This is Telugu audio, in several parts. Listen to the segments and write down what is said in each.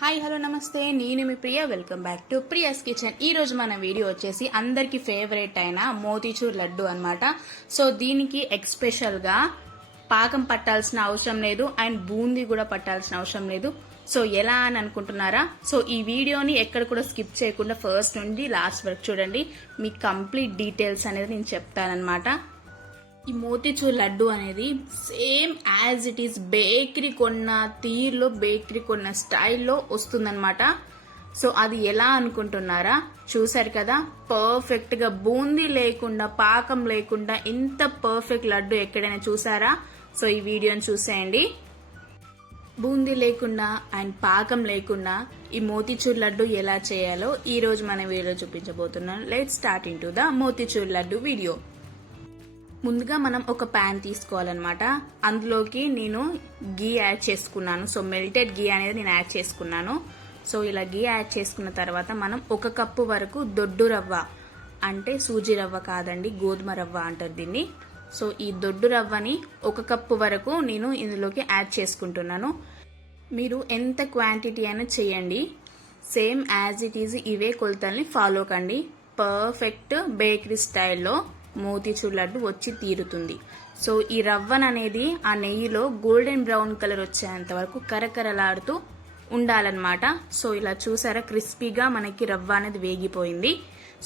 హాయ్ హలో నమస్తే, నేను మీ Priya. Welcome back to Priya's kitchen. ఈ రోజు మన వీడియో వచ్చేసి అందరికి ఫేవరెట్ అయిన మోతీచూర్ లడ్డు అన్నమాట. సో దీనికి ఎక్స్పెషల్ గా పాకం పట్టాల్సిన అవసరం లేదు అండ్ బూందీ కూడా పట్టాల్సిన అవసరం లేదు. సో ఎలా అని అనుకుంటున్నారా? సో ఈ వీడియోని ఎక్కడ కూడా స్కిప్ చేయకుండా ఫస్ట్ నుండి లాస్ట్ వరకు చూడండి. మీ కంప్లీట్ డీటెయిల్స్ అనేది నేను చెప్తానన్నమాట. ఈ మోతీచూర్ లడ్డు అనేది same as it is bakery కొన్న తీరులో, బేకరీ కొన్న స్టైల్లో వస్తుందన్నమాట. సో అది ఎలా అనుకుంటున్నారా? చూసారు కదా, పర్ఫెక్ట్ గా బూందీ లేకుండా, పాకం లేకుండా ఇంత పర్ఫెక్ట్ లడ్డు ఎక్కడైనా చూసారా? సో ఈ వీడియోని చూసేయండి. బూందీ లేకుండా అండ్ పాకం లేకుండా ఈ మోతీచూర్ లడ్డు ఎలా చేయాలో ఈ రోజు మన వీడియో చూపించబోతున్నాను. Let's start into the motichoor laddu video. ముందుగా మనం ఒక ప్యాన్ తీసుకోవాలన్నమాట. అందులోకి నేను గీ యాడ్ చేసుకున్నాను. సో మెల్టెడ్ గీ అనేది నేను యాడ్ చేసుకున్నాను. సో ఇలా గీ యాడ్ చేసుకున్న తర్వాత మనం 1 కప్పు వరకు దొడ్డు రవ్వ, అంటే సూజీ రవ్వ కాదండి, గోధుమ రవ్వ అంటారు దీన్ని. సో ఈ దొడ్డు రవ్వని 1 కప్పు వరకు నేను ఇందులోకి యాడ్ చేసుకుంటున్నాను. మీరు ఎంత క్వాంటిటీ అయినా చేయండి, సేమ్ యాజ్ ఇట్ ఈజ్ ఇవే కొలతల్ని ఫాలో కండి. పర్ఫెక్ట్ బేకరీ స్టైల్లో మోతీచూర్ లడ్డు వచ్చి తీరుతుంది. సో ఈ రవ్వన్ అనేది ఆ నెయ్యిలో గోల్డెన్ బ్రౌన్ కలర్ వచ్చేంత వరకు కరకరలాడుతూ ఉండాలన్నమాట. సో ఇలా చూసారా, క్రిస్పీగా మనకి రవ్వ అనేది వేగిపోయింది.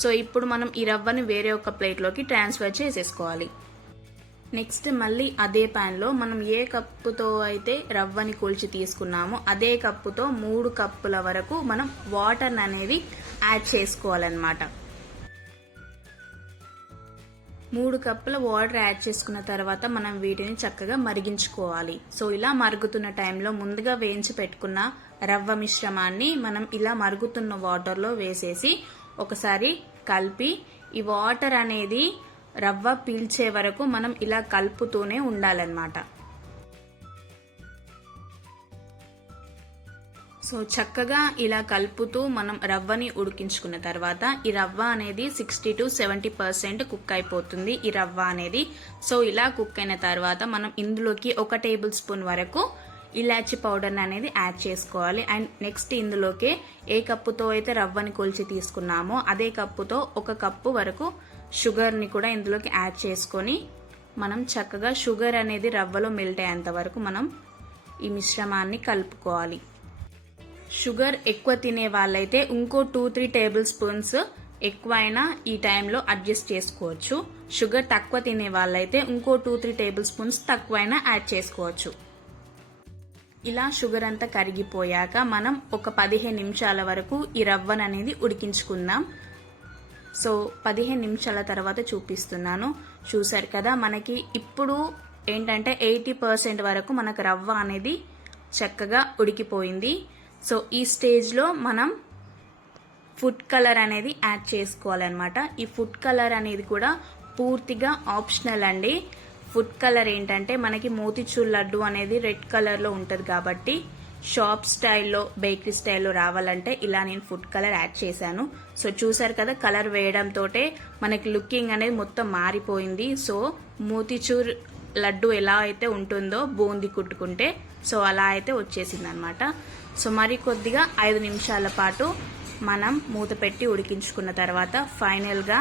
సో ఇప్పుడు మనం ఈ రవ్వని వేరే ఒక ప్లేట్లోకి ట్రాన్స్ఫర్ చేసేసుకోవాలి. నెక్స్ట్ మళ్ళీ అదే ప్యాన్ లో మనం ఏ కప్పుతో అయితే రవ్వని కొలిచి తీసుకున్నామో అదే కప్పుతో 3 కప్పుల వరకు మనం వాటర్ అనేది యాడ్ చేసుకోవాలన్నమాట. 3 కప్పుల వాటర్ యాడ్ చేసుకున్న తర్వాత మనం వీటిని చక్కగా మరిగించుకోవాలి. సో ఇలా మరుగుతున్న టైంలో ముందుగా వేయించి పెట్టుకున్న రవ్వ మిశ్రమాన్ని మనం ఇలా మరుగుతున్న వాటర్లో వేసేసి ఒకసారి కలిపి, ఈ వాటర్ అనేది రవ్వ పీల్చే వరకు మనం ఇలా కలుపుతూనే ఉండాలన్నమాట. సో చక్కగా ఇలా కలుపుతూ మనం రవ్వని ఉడికించుకున్న తర్వాత ఈ రవ్వ అనేది 60 to 70% కుక్ అయిపోతుంది ఈ రవ్వ అనేది. సో ఇలా కుక్ అయిన తర్వాత మనం ఇందులోకి 1 టేబుల్ స్పూన్ వరకు ఇలాచి పౌడర్ అనేది యాడ్ చేసుకోవాలి. అండ్ నెక్స్ట్ ఇందులోకి ఏ కప్పుతో అయితే రవ్వని కొలిచి తీసుకున్నామో అదే కప్పుతో 1 కప్పు వరకు షుగర్ని కూడా ఇందులోకి యాడ్ చేసుకొని మనం చక్కగా షుగర్ అనేది రవ్వలో మెల్ట్ అయ్యేంత వరకు మనం ఈ మిశ్రమాన్ని కలుపుకోవాలి. షుగర్ ఎక్కువ తినే వాళ్ళైతే ఇంకో 2-3 టేబుల్ స్పూన్స్ ఎక్కువైనా ఈ టైంలో అడ్జస్ట్ చేసుకోవచ్చు. షుగర్ తక్కువ తినే వాళ్ళైతే ఇంకో 2-3 టేబుల్ స్పూన్స్ తక్కువైనా యాడ్ చేసుకోవచ్చు. ఇలా షుగర్ అంతా కరిగిపోయాక మనం ఒక 15 నిమిషాల వరకు ఈ రవ్వను అనేది ఉడికించుకుందాం. సో 15 నిమిషాల తర్వాత చూపిస్తున్నాను. చూసారు కదా, మనకి ఇప్పుడు ఏంటంటే 80% వరకు మనకు రవ్వ అనేది చక్కగా ఉడికిపోయింది. సో ఈ స్టేజ్లో మనం ఫుడ్ కలర్ అనేది యాడ్ చేసుకోవాలన్నమాట. ఈ ఫుడ్ కలర్ అనేది కూడా పూర్తిగా ఆప్షనల్ అండి. ఫుడ్ కలర్ ఏంటంటే మనకి మోతీచూర్ లడ్డు అనేది రెడ్ కలర్లో ఉంటుంది కాబట్టి షాప్ స్టైల్లో, బేకరీ స్టైల్లో రావాలంటే ఇలా నేను ఫుడ్ కలర్ యాడ్ చేశాను. సో చూసారు కదా, కలర్ వేయడంతో మనకి లుకింగ్ అనేది మొత్తం మారిపోయింది. సో మోతీచూర్ లడ్డు ఎలా అయితే ఉంటుందో బూందీ కుట్టుకుంటే, సో అలా అయితే వచ్చేసింది అనమాట. సో మరి కొద్దిగా 5 నిమిషాల పాటు మనం మూత పెట్టి ఉడికించుకున్న తర్వాత ఫైనల్గా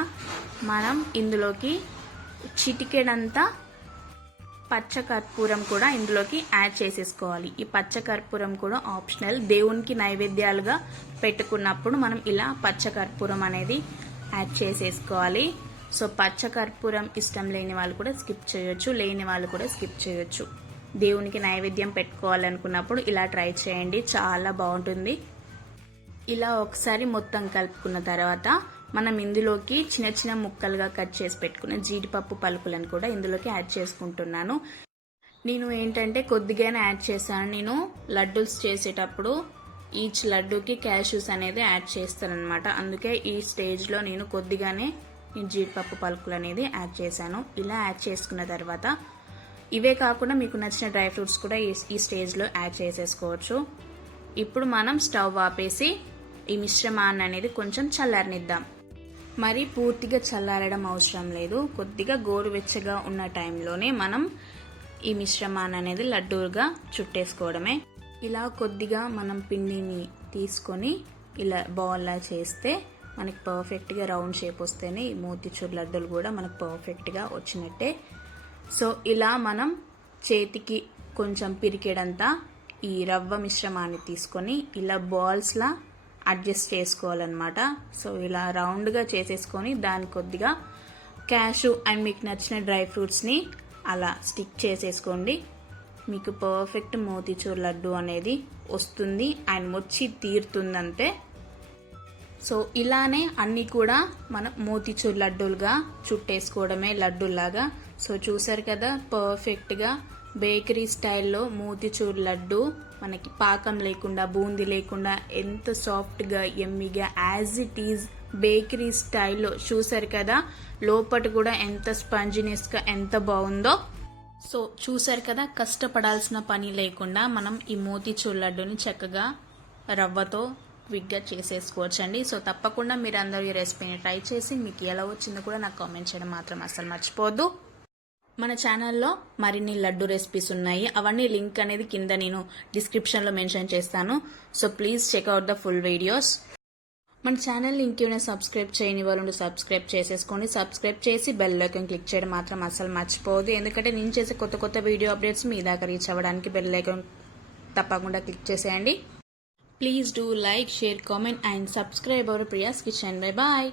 మనం ఇందులోకి చిటికెడంతా పచ్చకర్పూరం కూడా ఇందులోకి యాడ్ చేసేసుకోవాలి. ఈ పచ్చకర్పూరం కూడా ఆప్షనల్. దేవునికి నైవేద్యాలుగా పెట్టుకున్నప్పుడు మనం ఇలా పచ్చకర్పూరం అనేది యాడ్ చేసేసుకోవాలి. సో పచ్చకర్పూరం ఇష్టం లేని వాళ్ళు కూడా స్కిప్ చేయొచ్చు, లేని వాళ్ళు కూడా స్కిప్ చేయొచ్చు. దేవునికి నైవేద్యం పెట్టుకోవాలనుకున్నప్పుడు ఇలా ట్రై చేయండి, చాలా బాగుంటుంది. ఇలా ఒకసారి మొత్తం కలుపుకున్న తర్వాత మనం ఇందులోకి చిన్న చిన్న ముక్కలుగా కట్ చేసి పెట్టుకున్న జీడిపప్పు పలుకులను కూడా ఇందులోకి యాడ్ చేసుకుంటున్నాను. నేను ఏంటంటే కొద్దిగానే యాడ్ చేశాను. నేను లడ్డూస్ చేసేటప్పుడు ఈచ్ లడ్డూకి క్యాష్యూస్ అనేది యాడ్ చేస్తాను అనమాట. అందుకే ఈ స్టేజ్లో నేను కొద్దిగానే జీడిపప్పు పలుకులు అనేది యాడ్ చేశాను. ఇలా యాడ్ చేసుకున్న తర్వాత ఇవే కాకుండా మీకు నచ్చిన డ్రై ఫ్రూట్స్ కూడా ఈ స్టేజ్లో యాడ్ చేసేసుకోవచ్చు. ఇప్పుడు మనం స్టవ్ ఆపేసి ఈ మిశ్రమాన్ని అనేది కొంచెం చల్లారనిద్దాం. మరి పూర్తిగా చల్లారడం అవసరం లేదు. కొద్దిగా గోరువెచ్చగా ఉన్న టైంలోనే మనం ఈ మిశ్రమాన్ని అనేది లడ్డూలుగా చుట్టేసుకోవడమే. ఇలా కొద్దిగా మనం పిండిని తీసుకొని ఇలా బాల్లా చేస్తే మనకి పర్ఫెక్ట్గా రౌండ్ షేప్ వస్తేనే ఈ మోతీచూర్ లడ్డూలు కూడా మనకు పర్ఫెక్ట్గా వచ్చినట్టే. సో ఇలా మనం చేతికి కొంచెం పిరికేడంతా ఈ రవ్వ మిశ్రమాన్ని తీసుకొని ఇలా బాల్స్లా అడ్జస్ట్ చేసుకోవాలన్నమాట. సో ఇలా రౌండ్గా చేసేసుకొని దాని కొద్దిగా క్యాషు అండ్ మీకు నచ్చిన డ్రై ఫ్రూట్స్ని అలా స్టిక్ చేసేసుకోండి. మీకు పర్ఫెక్ట్ మోతీచూర్ లడ్డు అనేది వస్తుంది అండ్ వచ్చి తీరుతుందంటే. సో ఇలానే అన్నీ కూడా మనం మోతీచూర్ లడ్డూలుగా చుట్టేసుకోవడమే లడ్డూలాగా. సో చూసారు కదా పర్ఫెక్ట్గా బేకరీ స్టైల్లో మోతీచూర్ లడ్డు మనకి పాకం లేకుండా బూందీ లేకుండా ఎంత సాఫ్ట్గా ఎమ్మీగా యాజ్ ఇట్ ఈజ్ బేకరీ స్టైల్లో చూసారు కదా. లోపల కూడా ఎంత స్పంజినెస్గా ఎంత బాగుందో. సో చూసారు కదా కష్టపడాల్సిన పని లేకుండా మనం ఈ మోతీచూర్ లడ్డూని చక్కగా రవ్వతో క్విక్గా చేసేసుకోవచ్చండి. సో తప్పకుండా మీరు అందరూ ఈ రెసిపీని ట్రై చేసి మీకు ఎలా వచ్చిందో కూడా నాకు కామెంట్ చేయడం మాత్రం అస్సలు మర్చిపోద్దు. మన ఛానల్లో మరిన్ని లడ్డు రెసిపీస్ ఉన్నాయి, అవన్నీ లింక్ అనేది కింద నేను డిస్క్రిప్షన్లో మెన్షన్ చేస్తాను. So please checkout the full videos. మన ఛానల్ని ఇంకేమైనా సబ్స్క్రైబ్ చేయని వాళ్ళు సబ్స్క్రైబ్ చేసేసుకోండి. సబ్స్క్రైబ్ చేసి బెల్ ఐకాన్ క్లిక్ చేయడం మాత్రం అస్సలు మర్చిపోవద్దు. ఎందుకంటే నేను చేసే కొత్త కొత్త వీడియో అప్డేట్స్ మీ దాకా రీచ్ అవ్వడానికి బెల్ ఐకాన్ తప్పకుండా క్లిక్ చేసేయండి. Please do like, share, comment and subscribe our Priya's kitchen. Bye bye.